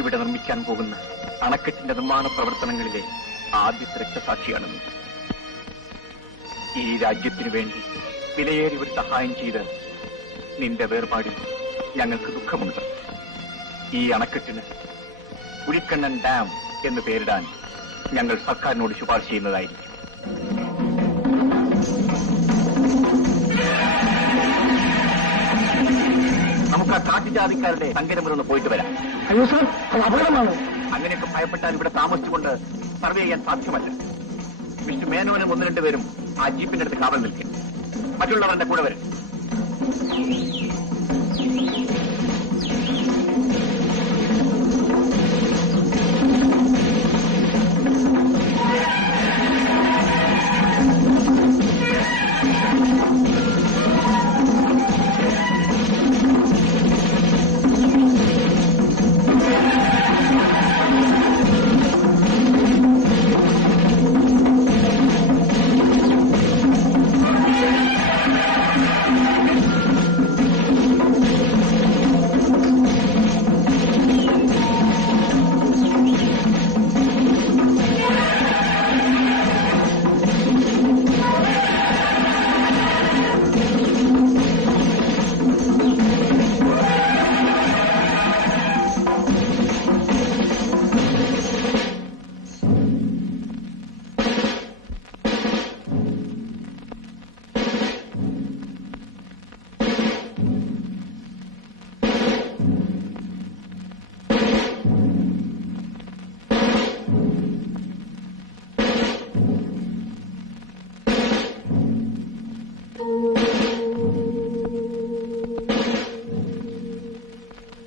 ഇവിടെ നിർമ്മിക്കാൻ പോകുന്ന അണക്കെട്ടിന്റെ നിർമ്മാണ പ്രവർത്തനങ്ങളിലെ ആദ്യത്തെ രക്തസാക്ഷിയാണ് നീ. ഈ രാജ്യത്തിനു വേണ്ടി വിലയേറിയ ഒരു സഹായം ചെയ്ത് നിന്റെ വേർപാടിൽ ഞങ്ങൾക്ക് ദുഃഖമുണ്ട്. ഈ അണക്കെട്ടിന് പുലിക്കണ്ണൻ ഡാം എന്ന് പേരിടാൻ ഞങ്ങൾ സർക്കാരിനോട് ശുപാർശ ചെയ്യുന്നതായിരിക്കും. നമുക്ക് ആ കാട്ടുജാതിക്കാരുടെ സങ്കരമൊന്ന് പോയിട്ട് വരാം. അയ്യോ സാർ, അത് അപകടമാണ്. അങ്ങനെയൊക്കെ ഭയപ്പെട്ടാൽ ഇവിടെ താമസിച്ചുകൊണ്ട് സർവേ ചെയ്യാൻ സാധ്യമല്ല. മിസ്റ്റർ മേനോനും 1-2 പേരും ആ ജീപ്പിന്റെ അടുത്ത് കാവൽ നിൽക്കും. മറ്റുള്ളവരുടെ കൂടെ വരും.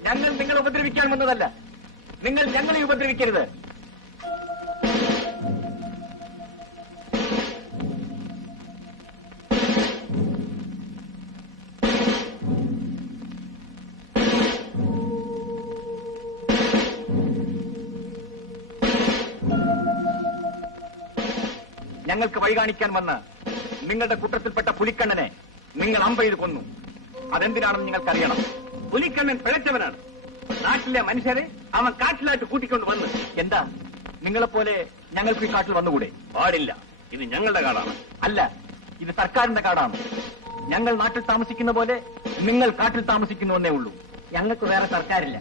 ഞങ്ങൾ നിങ്ങളെ ഉപദ്രവിക്കാൻ വന്നതല്ല. നിങ്ങൾ ഞങ്ങളെ ഉപദ്രവിക്കരുത്. ഞങ്ങൾക്ക് വഴി കാണിക്കാൻ വന്ന് നിങ്ങളുടെ കൂട്ടത്തിൽപ്പെട്ട പുലിക്കണ്ണനെ നിങ്ങൾ അമ്പെയ്ത് കൊന്നു. അതെന്തിനാണെന്ന് നിങ്ങൾക്കറിയണം. പുലിക്കണ്ണൻ പിഴച്ചവനാണ്. നാട്ടിലെ മനുഷ്യരെ അവൻ കാട്ടിലായിട്ട് കൂട്ടിക്കൊണ്ട് വന്ന്. എന്താ, നിങ്ങളെപ്പോലെ ഞങ്ങൾക്ക് ഈ കാട്ടിൽ വന്നുകൂടെ? പാടില്ല. ഇത് ഞങ്ങളുടെ കാടാണ്. അല്ല, ഇത് സർക്കാരിന്റെ കാടാണ്. ഞങ്ങൾ നാട്ടിൽ താമസിക്കുന്ന പോലെ നിങ്ങൾ കാട്ടിൽ താമസിക്കുന്നുവെന്നേ ഉള്ളൂ. ഞങ്ങൾക്ക് വേറെ സർക്കാരില്ല.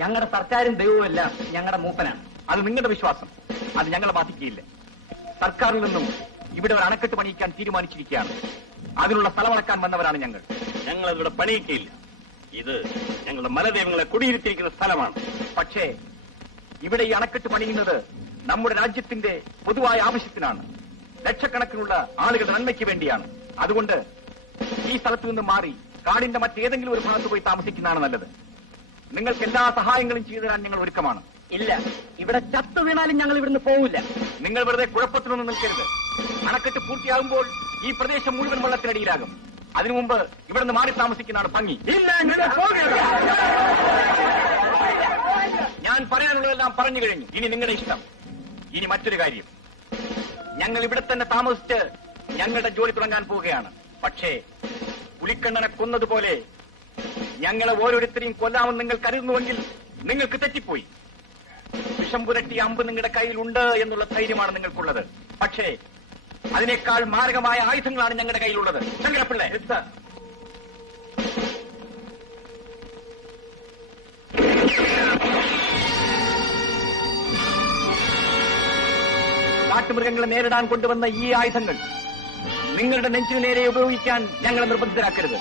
ഞങ്ങളുടെ സർക്കാരും ദൈവവുമല്ല ഞങ്ങളുടെ മൂപ്പനാണ്. അത് നിങ്ങളുടെ വിശ്വാസം. അത് ഞങ്ങളെ ബാധിക്കുകയില്ല. സർക്കാരിൽ നിന്നും ഇവിടെ ഒരു അണക്കെട്ട് പണിയിക്കാൻ തീരുമാനിച്ചിരിക്കുകയാണ്. അതിനുള്ള സ്ഥലമളക്കാൻ വന്നവരാണ് ഞങ്ങൾ. ഞങ്ങൾ അതിവിടെ പണിയിക്കയില്ല. ഇത് ഞങ്ങളുടെ മലദൈവങ്ങളെ കുടിയിരുത്തിയിരിക്കുന്ന സ്ഥലമാണ്. പക്ഷേ ഇവിടെ ഈ അണക്കെട്ട് പണിയുന്നത് നമ്മുടെ രാജ്യത്തിന്റെ പൊതുവായ ആവശ്യത്തിനാണ്. ലക്ഷക്കണക്കിനുള്ള ആളുകളുടെ നന്മയ്ക്ക് വേണ്ടിയാണ്. അതുകൊണ്ട് ഈ സ്ഥലത്തു നിന്ന് മാറി കാടിന്റെ മറ്റേതെങ്കിലും ഒരു ഭാഗത്ത് പോയി താമസിക്കുന്നതാണ് നല്ലത്. നിങ്ങൾക്ക് എല്ലാ സഹായങ്ങളും ചെയ്തു തരാൻ ഞങ്ങൾ ഒരുക്കമാണ്. ഇല്ല, ഇവിടെ ചത്തു വീണാലും ഞങ്ങൾ ഇവിടുന്ന് പോവില്ല. നിങ്ങൾ വെറുതെ കുഴപ്പത്തിനൊന്നും നിൽക്കരുത്. അണക്കെട്ട് പൂർത്തിയാകുമ്പോൾ ഈ പ്രദേശം മുഴുവൻ വെള്ളത്തിനടിയിലാകും. അതിനു മുമ്പ് ഇവിടെ നിന്ന് മാറി താമസിക്കുന്നതാണ് ഭംഗി. ഞാൻ പറയാനുള്ളതെല്ലാം പറഞ്ഞു കഴിഞ്ഞു. ഇനി നിങ്ങളുടെ ഇഷ്ടം. ഇനി മറ്റൊരു കാര്യം, ഞങ്ങൾ ഇവിടെ തന്നെ താമസിച്ച് ഞങ്ങളുടെ ജോലി തുടങ്ങാൻ പോവുകയാണ്. പക്ഷേ പുലിക്കണ്ണനെ കൊന്നതുപോലെ ഞങ്ങളെ ഓരോരുത്തരെയും കൊല്ലാമെന്ന് നിങ്ങൾ കരുതുന്നുവെങ്കിൽ നിങ്ങൾക്ക് തെറ്റിപ്പോയി. വിഷം പുരട്ടിയ അമ്പ് നിങ്ങളുടെ കയ്യിലുണ്ട് എന്നുള്ള ധൈര്യമാണ് നിങ്ങൾക്കുള്ളത്. പക്ഷേ അതിനേക്കാൾ മാരകമായ ആയുധങ്ങളാണ് ഞങ്ങളുടെ കയ്യിലുള്ളത്. ശങ്കരപ്പിള്ള, കാട്ടുമൃഗങ്ങളെ നേരിടാൻ കൊണ്ടുവന്ന ഈ ആയുധങ്ങൾ നിങ്ങളുടെ നെഞ്ചിനു നേരെ ഉപയോഗിക്കാൻ ഞങ്ങളെ നിർബന്ധിതരാക്കരുത്.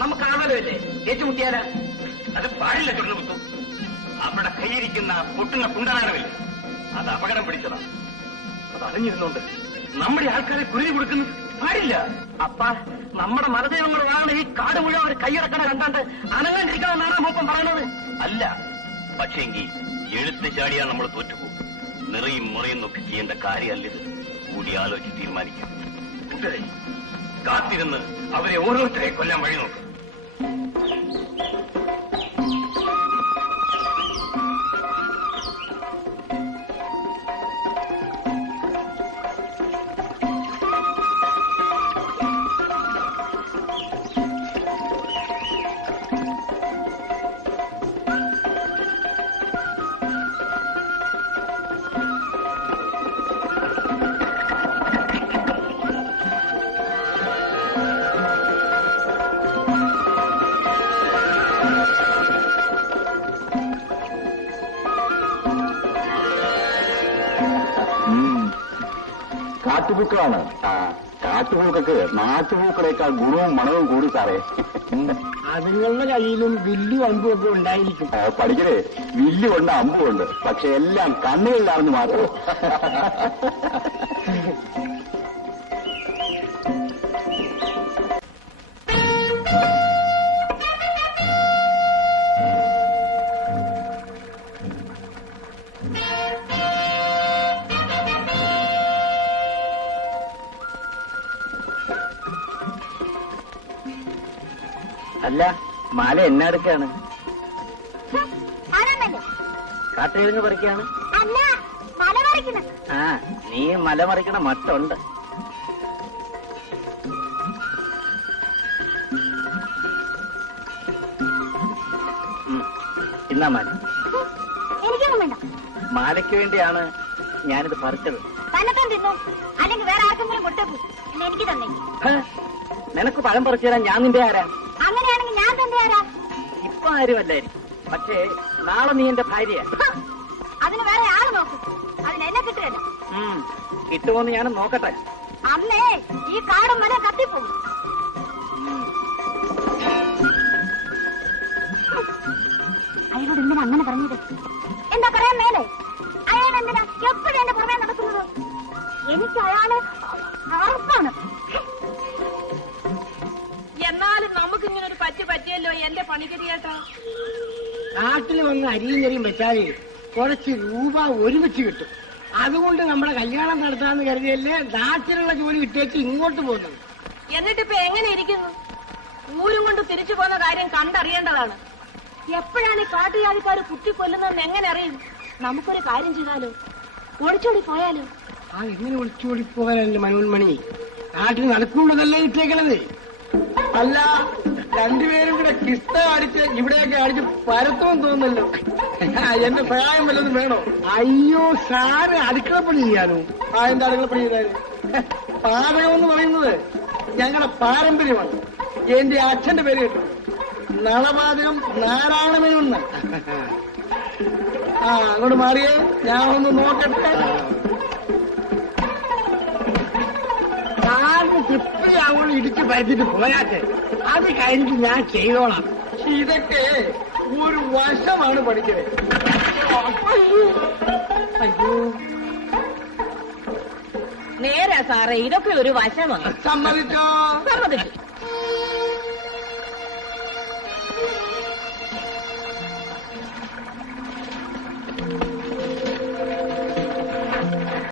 നമുക്ക് ആണല്ലോ ഏറ്റുമുട്ടിയാല. അത് പാടില്ല. ചുരുളുമുത്തു, അവിടെ കൈയിരിക്കുന്ന പൊട്ടുന്ന കുണ്ടനാണമില്ല, അത് അപകടം പിടിച്ചതാണ്. അത് അറിഞ്ഞിരുന്നുണ്ട് നമ്മുടെ ആൾക്കാരെ കുരുതി കൊടുക്കുന്നത് പാടില്ല. അപ്പ നമ്മുടെ മതദൈവങ്ങളാണ് ഈ കാട് മുഴുവൻ അവർ കൈയടക്കണ കണ്ടാണ്ട് അനങ്ങാണ്ടിരിക്കണമെന്നാണ് അല്ല, പക്ഷേങ്കിൽ എഴുത്ത് ചാടിയാൽ നമ്മൾ തോറ്റുപോകും. നിറയും മുറയും നോക്കി ചെയ്യേണ്ട കാര്യമല്ലിത്. കൂടി ആലോചിച്ച് തീരുമാനിക്കാം. കൂട്ടരെ, കാത്തിരുന്ന് അവരെ ഓരോരുത്തരെ കൊല്ലാൻ വഴി നോക്കും. കാട്ടുപൂക്കളാണ്. കാട്ടുപൂക്കൾക്ക് നാട്ടുപൂക്കളേക്കാൾ ഗുണവും മണവും കൂടി സാറേ. അതുങ്ങളുടെ കയ്യിലും വില്ലും അമ്പും ഒക്കെ ഉണ്ടായിരിക്കും. പഠിക്കണേ, വില്ലുകൊണ്ട് അമ്പുണ്ട്, പക്ഷെ എല്ലാം കണ്ണുകളിലാണെന്ന് മാത്രം. അല്ല, മാല എന്നാടുക്കാണ്? കാട്ടുകിഴങ്ങ് പറിക്കാണ്. ആ, നീ മല മറിക്കണ മട്ടുണ്ട്. ഇന്നാ മാല. മാലയ്ക്ക് വേണ്ടിയാണ് ഞാനിത് പറിച്ചത്. നിനക്ക് പഴം പറിച്ചു തരാൻ ഞാൻ നിന്റെ ആരാ? അങ്ങനെയാണെങ്കിൽ ഞാൻ തന്നെ ആരാ? ഇപ്പൊ ആരുമല്ലായിരിക്കും, പക്ഷേ നാളെ നീ എന്റെ ഭാര്യ. അതിന് വേറെ ആള് നോക്കും. അതിന് എന്നെ കിട്ടുകയല്ല. കിട്ടുമോന്ന് ഞാൻ നോക്കട്ടെ. അന്നേ ഈ കാടും മല കത്തിപ്പോകും. അയാളോട് എന്തിനാ അങ്ങനെ പറഞ്ഞത്? എന്താ പറയാൻ മേലെ? അയാൾ എന്തിനാ എപ്പോഴും എന്റെ പുറമേ നടക്കുന്നത്? എനിക്ക് അയാള് ഉറപ്പാണ്. എന്നാലും നമുക്കിങ്ങനെ ഒരു പറ്റിയല്ലോ എന്റെ പണിക്കരി ചേട്ടാ. നാട്ടിൽ വന്ന് അരിയും കറിയും വെച്ചാല് കുറച്ച് രൂപ ഒരുമിച്ച് കിട്ടും. അതുകൊണ്ട് നമ്മുടെ കല്യാണം നടത്താന്ന് കരുതിയല്ലേ നാട്ടിലുള്ള ജോലി കിട്ടിയേച്ച് ഇങ്ങോട്ട് പോകുന്നത്. എന്നിട്ടിപ്പോ എങ്ങനെ ഇരിക്കുന്നു? ഊരും കൊണ്ട് തിരിച്ചു പോകുന്ന കാര്യം കണ്ടറിയേണ്ടതാണ്. എപ്പോഴാണ് ഈ കാട്ടുജാതിക്കാര് കുത്തിക്കൊല്ലുന്നതെന്ന് എങ്ങനെ അറിയും? നമുക്കൊരു കാര്യം ചെയ്താലോ? ഒളിച്ചോടി പോയാലോ? ആ, എങ്ങനെ ഒളിച്ചോടി പോകാനല്ലേ മനോന്മണി? നാട്ടിൽ നടക്കുന്നുള്ളതല്ലേ ഇട്ടേക്കണത്. അല്ല, രണ്ടുപേരും കൂടെ കിസ്ത അടിച്ച് ഇവിടെയൊക്കെ അടിച്ച് പരത്തുമെന്ന് തോന്നുന്നല്ലോ. എന്റെ സഹായം വല്ലതും വേണോ? അയ്യോ സാറ് അടുക്കളപ്പണി ചെയ്യാനോ? എന്താ അടുക്കളപ്പണി ചെയ്താല്? പാചകം എന്ന് പറയുന്നത് ഞങ്ങളുടെ പാരമ്പര്യമാണ്. എന്റെ അച്ഛന്റെ പേര് കേട്ടു, നളപാചകം നാരായണമേനൊന്ന്. അങ്ങോട്ട് മാറിയേ, ഞാൻ ഒന്ന് നോക്കട്ടെ. ട്രിപ്പിൽ അങ്ങോട്ട് ഇടിച്ച് പരത്തിട്ട് പോയാട്ടെ, അത് കഴിഞ്ഞിട്ട് ഞാൻ ചെയ്തോളാം. ഇതൊക്കെ ഒരു വശമാണ് പഠിച്ചത്. അയ്യോ, നേരാ സാറേ, ഇതൊക്കെ ഒരു വശമാണ്. സമ്മതിച്ചോ? സമ്മതിച്ചു.